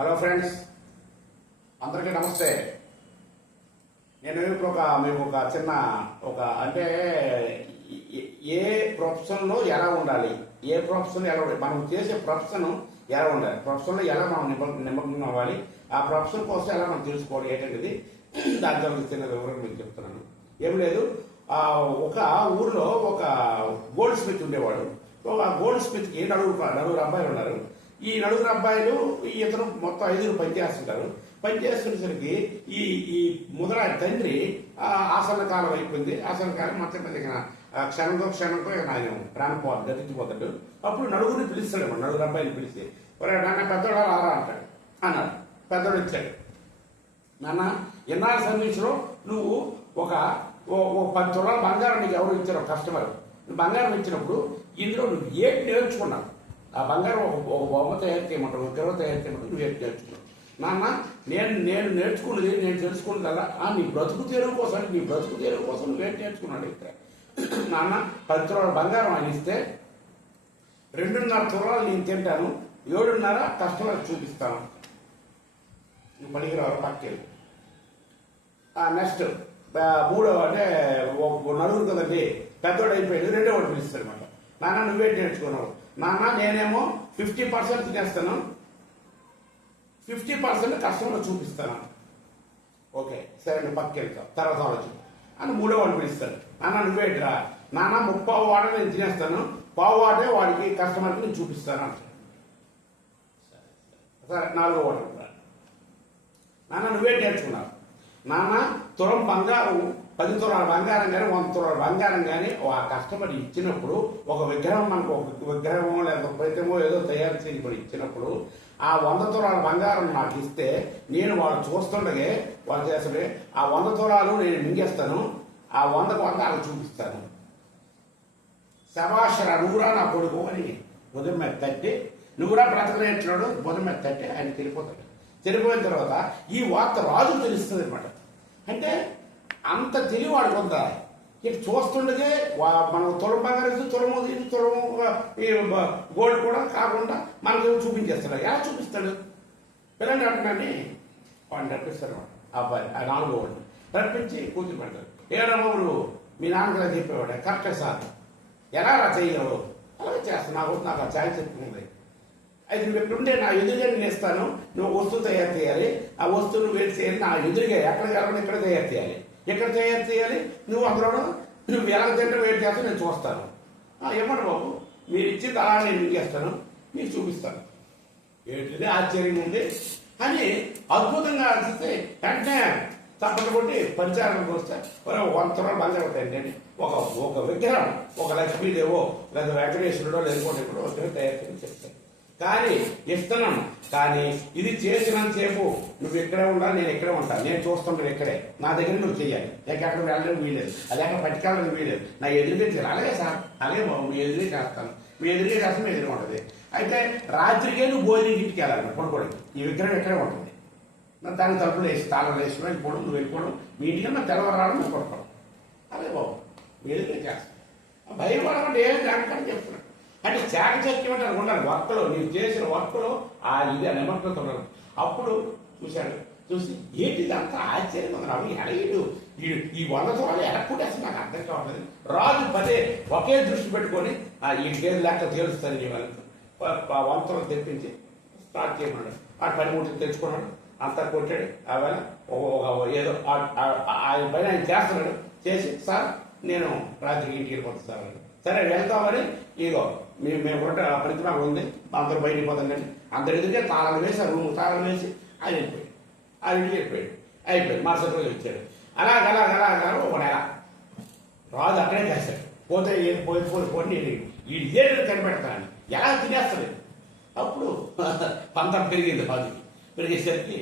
Hello friends, అందరికీ నమస్తే. నేను ఇప్పుడు మీకు ఒక చిన్న అంటే ఏ ప్రొఫెషన్లో ఎలా ఉండాలి, ఏ ప్రొఫెషన్ ఎలా ఉండాలి, మనం చేసే ప్రొఫెషన్ ఎలా ఉండాలి, ప్రొఫెషన్లో ఎలా మనం నిమగ్నం అవ్వాలి, ఆ ప్రొఫెషన్ కోసం ఎలా మనం తెలుసుకోవాలి ఏంటంటే దాంట్లో చిన్న వివరణ మీకు చెప్తున్నాను. ఏం లేదు, ఒక ఊర్లో ఒక గోల్డ్ స్మిత్ ఉండేవాడు. ఒక గోల్డ్ స్మిత్కి నలుగురు అబ్బాయిలు ఉన్నారు. ఈ నలుగురు అబ్బాయిలు ఇతను మొత్తం 5 పనిచేస్తుంటారు. పనిచేస్తున్నసరికి ఈ ముదరాడి తండ్రి ఆసన కాలం అయిపోయింది. ఆసన కాలం మొత్తం మీద క్షణంతో ఆయన ప్రాణపోవాలి, గతించిపోతాడు. అప్పుడు నలుగురిని పిలుస్తాడు, నలుగురు అబ్బాయిని పిలిచి, నాన్న పెద్దోడు రారా అంటాడు. అన్నాడు. పెద్దోడు ఇచ్చాడు. నాన్న, ఎన్నాళ్ళ సర్వీస్లో నువ్వు ఒక 10 తులాల బంగారం నీకు ఎవరు ఇచ్చారు, కస్టమర్ బంగారం ఇచ్చినప్పుడు ఇందులో నువ్వు ఏం నేర్చుకున్నావు, ఆ బంగారం ఒక బొమ్మ తయారు చేయమంటావు, విగ్రహం తయారు చేయమంటావు, నువ్వు ఏం నేర్చుకున్నావు. నాన్న, నేను నేర్చుకున్నది, నేను తెలుసుకున్నదల్లా నీ బ్రతుకు తీరు కోసం నువ్వేం నేర్చుకున్నాడు. ఇక్కడ నాన్న, 10 తులాల బంగారం ఆయన ఇస్తే 2.5 తులాలు నేను తింటాను, 7.5 కస్టమర్ చూపిస్తాను, నువ్వు పనికిరావు పక్కేది. నెక్స్ట్ 3 అంటే నలుగురు కదండి, పెద్దోడు అయిపోయింది, రెండో వాడు పిలుస్తాడు అనమాట. నాన్న, నువ్వేం నేర్చుకున్నావు. నాన్న, నేనేమో 50% తినేస్తాను, 50% కస్టమర్ చూపిస్తాను. ఓకే సరే, నువ్వు పక్కకి వెళ్తావు, తర్వాత ఆలోచన అని 3వ వాడు పిలుస్తాడు. నాన్న, నువ్వేంటిరా. నాన్న, 30 వాడ నేను తినేస్తాను, 1/4 వాడే వాడికి కస్టమర్కి నేను చూపిస్తాను అంటాడు. సరే, 4వ వాడు అంటాడు. నాన్న, నువ్వేం నేర్చుకున్నావు. నాన్న, తులం బంగారం 10 తులాల బంగారం కానీ 100 తులాల బంగారం కానీ ఆ కస్టమర్ ఇచ్చినప్పుడు, ఒక విగ్రహం మనకు ఒక విగ్రహమో లేదా ప్రతిమో ఏదో తయారు చేయబడి ఇచ్చినప్పుడు, ఆ 100 తులాల బంగారం నాకు ఇస్తే నేను వాళ్ళు చూస్తుండగే వాళ్ళు చేస్తుండే ఆ 100 తులాలు నేను మింగేస్తాను, ఆ 100కు 100 వాళ్ళకి చూపిస్తాను. శభాషరా, నువ్వురా నా కొడుకు అని ఉదయం మీద తట్టి, నువ్వురా బ్రతకనేట్లాడు ఉదయం మీద తట్టి ఆయన తెలిపోతాడు. తెలిపోయిన తర్వాత ఈ వార్త రాజుకు తెలుస్తుంది అనమాట. అంటే అంత తెలివి వాడికి ఉందా. ఇటు చూస్తుండగే మనకు తులం బంగారం తులము గోల్డ్ కూడా కాకుండా మనకు చూపించేస్తాడు. ఎలా చూపిస్తాడు? పిల్లల్ని అంటున్నాని వాడిని రప్పిస్తాడు. అబ్బాయి ఆ 4వ వాడిని రప్పించి కూతురు పెడతాడు. ఏడమ్మ మీ నాన్నగారు చెప్పేవాడు, కరెక్టే సార్, ఎలా రా చేయగలవు, అలాగే చేస్తాను, నాకు ఆ ఛాయిస్ చెప్పుకుంది. అయితే నువ్వు ఎక్కడుంటే నా ఎదురుగా నేను ఇస్తాను, నువ్వు వస్తువు తయారు చేయాలి, ఆ వస్తువును వేడి చేయాలి, నా ఎదురుగా ఎక్కడ కావాలని ఇక్కడ తయారు చేయాలి, ఎక్కడ తయారు చేయాలి, నువ్వు అందులో నువ్వు ఎలా తింటే వేడి చేస్తా నేను చూస్తాను. ఏమన్నా బాబు, మీరు ఇచ్చింది అలా నేను మింగేస్తాను, మీకు చూపిస్తాను. ఏంటిది ఆశ్చర్యంగా ఉంది అని అద్భుతంగా ఆలోచిస్తే వెంటనే తప్పని కొట్టి పరిచారానికి వస్తే 100 తులాలు బంగారం ఏంటంటే ఒక విగ్రహం, ఒక లక్ష్మీదేవో లేదా వెంకటేశ్వరుడో లేకపోతే కూడా విగ్రహం తయారు చేయని చెప్తాను. కానీ ఇస్తున్నాను, కానీ ఇది చేసినంతసేపు నువ్వు ఇక్కడే ఉండాలి, నేను ఇక్కడే ఉంటాను, నేను చూస్తుంటాను ఇక్కడే, నా దగ్గర నువ్వు చెయ్యాలి, లేక అక్కడ వెళ్ళడం వీలేదు, అది అక్కడ పట్టుకెళ్ళడం వీలేదు, నా ఎదురుగా చేయాలి. అలాగే సార్, అలాగే బాబు, మీ ఎదురుగా చేస్తాను, మీ ఎదురుగా చేస్తాను, మీ ఎదురుగా ఉంటుంది. అయితే రాత్రికే నువ్వు భోజనం ఇంటికి వెళ్ళాలి, పడుకోవడం, ఈ విగ్రహం ఇక్కడే ఉంటుంది. దానికి తలుపులు వేసి తాళాలు వేసి వెళ్ళిపోవడం, నువ్వు వెళ్ళిపోవడం, మీ ఇంటికి నా తెల్లవారు రావడం, నువ్వు పడుకోవడం. అలాగే బాబు, మీ ఎదురుగా చేస్తాను. భయం పడమంటే ఏం దానికని చెప్తున్నాను. అంటే చాకచక్యం అంటే ఉండాలి వర్క్లో, నీవు చేసిన వర్క్లో ఇది నిమగ్నంతో ఉండాలి. అప్పుడు చూశాడు, చూసి ఏంటి ఇదంతా ఆశ్చర్యంగా ఉంది, అవి ఎడగీడు ఈ 100 తులాలు ఎడక్కుంటే అసలు నాకు అర్థం కావట్లేదు. రాజు ఒకే దృష్టి పెట్టుకొని ఈ గేదె లేక తేలుస్తుంది వాళ్ళకి 100 తులాలు తెప్పించి స్టార్ట్ చేయమన్నాడు. ఆ 13 తెచ్చుకున్నాడు, అంతా కొట్టాడు. ఆవేళ ఏదో ఆయన పైన ఆయన చేస్తున్నాడు. చేసి సార్ నేను రాత్రికి ఇంటికి వెళ్ళిపోతాను సార్ అని. సరే వెళ్తామని, ఇగో మేము కూడా ప్రతిమ ఉంది, అందరూ బయటికి పోతాం. అందరి ఎదురుగా తాళాలు వేసి, ఆ రూమ్ తాళాలు వేసి ఆయన వెళ్ళిపోయాడు. ఆ ఇంటికి వెళ్ళిపోయాడు. అయిపోయింది. మరుసటి రోజు వచ్చాడు. అలాగ ఒక నెల రాజు అక్కడే చేస్తాడు. పోతే పోయి ఈ ఏడు కనిపెడతాను, ఎలా తినేస్తాడు. అప్పుడు పంతం పెరిగింది రాజుకి. పెరిగేసరికి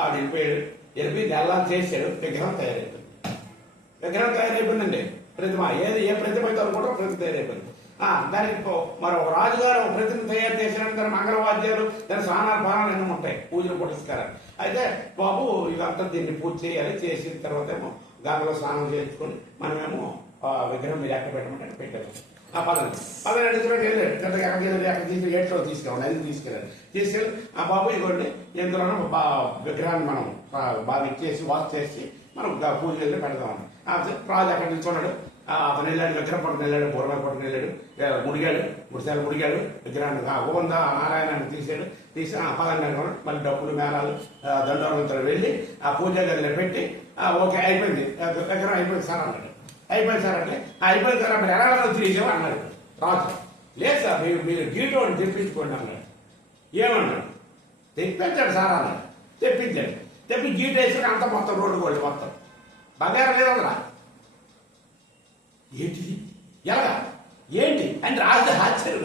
ఆవిడ వెళ్ళిపోయి నెల చేశాడు. విగ్రహం తయారైపోయిందండి. ప్రతిమ ఏ ప్రతిమ అయితే అనుకుంటారో ప్రతిమ తయారైపోయింది. దానికి మరో రాజుగారు ప్రతిమ తయారు చేసినట్టు దాని మంగళవాద్యాలు, దాని స్నానాలు బాణాలు ఎన్నో ఉంటాయి, పూజలు పురస్కారాలు. అయితే బాబు ఇదంతా దీన్ని పూజ చేయాలి, చేసిన తర్వాత ఏమో గంగలో స్నానం చేయించుకొని మనమేమో విగ్రహం మీరు ఎక్కడ పెట్టమంటే పెట్టాము. పదండి తీసుకుని వెళ్ళాడు. పెద్దగా ఎక్కడ తీసుకుని ఏట్లో తీసుకెళ్ళండి, అది తీసుకెళ్ళాడు. తీసుకెళ్ళి ఆ బాబు ఇవ్వండి ఎందులోనో విగ్రహాన్ని మనం బాగా ఇచ్చేసి వాష్ చేసి మనం పూజ వెళ్ళి పెడదామని. రాజు అక్కడ నిల్చున్నాడు. అతను వెళ్ళాడు, విగ్రహం పట్టుకుని వెళ్ళాడు, బోర్మ పట్టుకుని వెళ్ళాడు, ముడిగాడు, 3 సార్లు ముడిగాడు విగ్రహాన్ని. గోవింద నారాయణాన్ని తీసాడు. తీసి పదండి అనుకున్నాడు. మళ్ళీ డబ్బులు మేళాలు దండోరంతో వెళ్ళి ఆ పూజా గదిలో పెట్టి ఓకే అయిపోయింది, విగ్రహం అయిపోయింది సార్ అన్నాడు. అయిపోయింది సార్ అంటే అయిపోయింది సార్ అప్పుడు ఎలా తిరిగావు అన్నాడు రాజు. లేదు సార్ మీరు గీటోని తెప్పించుకోండి అన్నాడు. ఏమన్నాడు? తెప్పించాడు సార్ అన్నాడు. తెప్పించాడు. తెప్పి గీట వేసుకుని అంత మొత్తం రోడ్డు కోళ్ళు మొత్తం బంగారం లేదన్నా. ఏంటిది ఎలాగా ఏంటి అని రాజు ఆశ్చర్యం.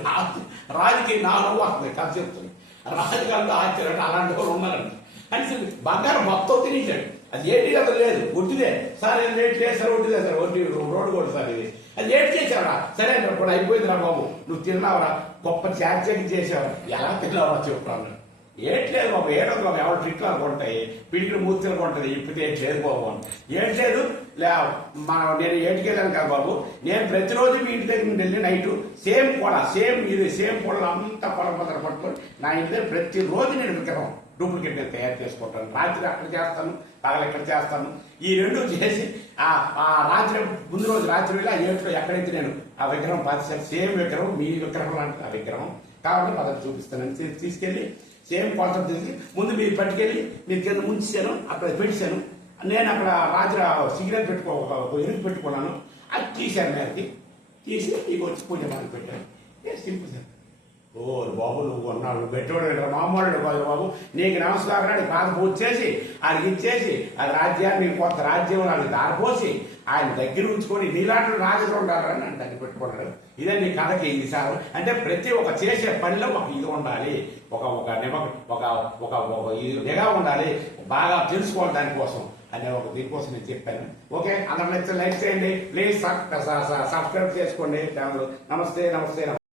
రాజుకి నా నవ్వు వస్తుంది కథ చెప్తుంది. రాజుగారిలో ఆశ్చర్యం అలాంటి వాళ్ళు ఉన్నారండి అని బంగారం మొత్తం తినేశాడు. అది ఏంటి కదా లేదు ఒట్టిదే సార్, లేట్ లేదు సార్, ఒట్టిదే సార్, ఒట్టి రోడ్డు కూడా సార్ ఇది. అది లేట్ చేసావరా? సరే ఇప్పుడు అయిపోయింది రా బాబు, నువ్వు తిన్నావరా? గొప్ప చార్జెక్ చేసావరా? ఎలా తిన్నావరా చెప్తాను. ఏట్లేదు బాబు, ఏడదు బాబు, ఎవరు ట్రిక్లు అనుకుంటాయి, పిడికిలు మూర్తులు ఉంటుంది, ఇప్పుడు ఏట్లేదు బాబు అని. ఏట్లేదు నేను ఏటికెళ్ళాను కదా బాబు, నేను ప్రతిరోజు మీ ఇంటి దగ్గర నుండి వెళ్ళి నైట్ సేమ్ కూడా సేమ్ కూడా అంతా పొలం పదర పట్టుకొని నా ఇంటి దగ్గర ప్రతిరోజు నేను విగ్రహం డూప్లికేట్ నేను తయారు చేసుకుంటాను. రాత్రి అక్కడ చేస్తాను, పగలు ఇక్కడ చేస్తాను. ఈ రెండు చేసి ఆ రాత్రి ముందు రోజు రాత్రి వెళ్ళి ఆ ఏట్లో ఎక్కడైతే నేను ఆ విగ్రహం పాతిసాను, సేమ్ విగ్రహం మీ విగ్రహం లాంటి ఆ విగ్రహం కాబట్టి పదవి చూపిస్తానని తీసుకెళ్ళి సేమ్ కొలత తీసి ముందు మీరు పట్టుకెళ్ళి మీరు కింద ముంచాను, అక్కడ పెట్టాను. నేను అక్కడ రాత్రి సిగరెట్ ఎరుగు పెట్టుకున్నాను. అది తీశాను, మేరకి తీసి నీకు వచ్చి పూజ మనకి పెట్టాను. Simple sir. ఓ బాబు నువ్వు అన్నాడు పెట్టాడు మామూలు కాదు బాబు, నీకు నమస్కారం అని పాత పూజ చేసి ఆయనకి ఇచ్చేసి ఆ రాజ్యాన్ని కొత్త రాజ్యం వాళ్ళకి దారిపోసి ఆయన దగ్గర ఉంచుకొని నీలాంటి రాజులు ఉండాలని నన్ను దగ్గర పెట్టుకున్నాడు. ఇదే నీ కథకి ఇది సార్ అంటే ప్రతి ఒక్క చేసే పనిలో ఒక ఇది ఉండాలి, ఒక నిఘా ఉండాలి, బాగా తెలుసుకోవాలి దానికోసం అనే ఒక దీనికోసం నేను చెప్పాను. ఓకే, అందరూ లైక్ చేయండి ప్లీజ్, సబ్స్క్రైబ్ చేసుకోండి ఛానల్. నమస్తే.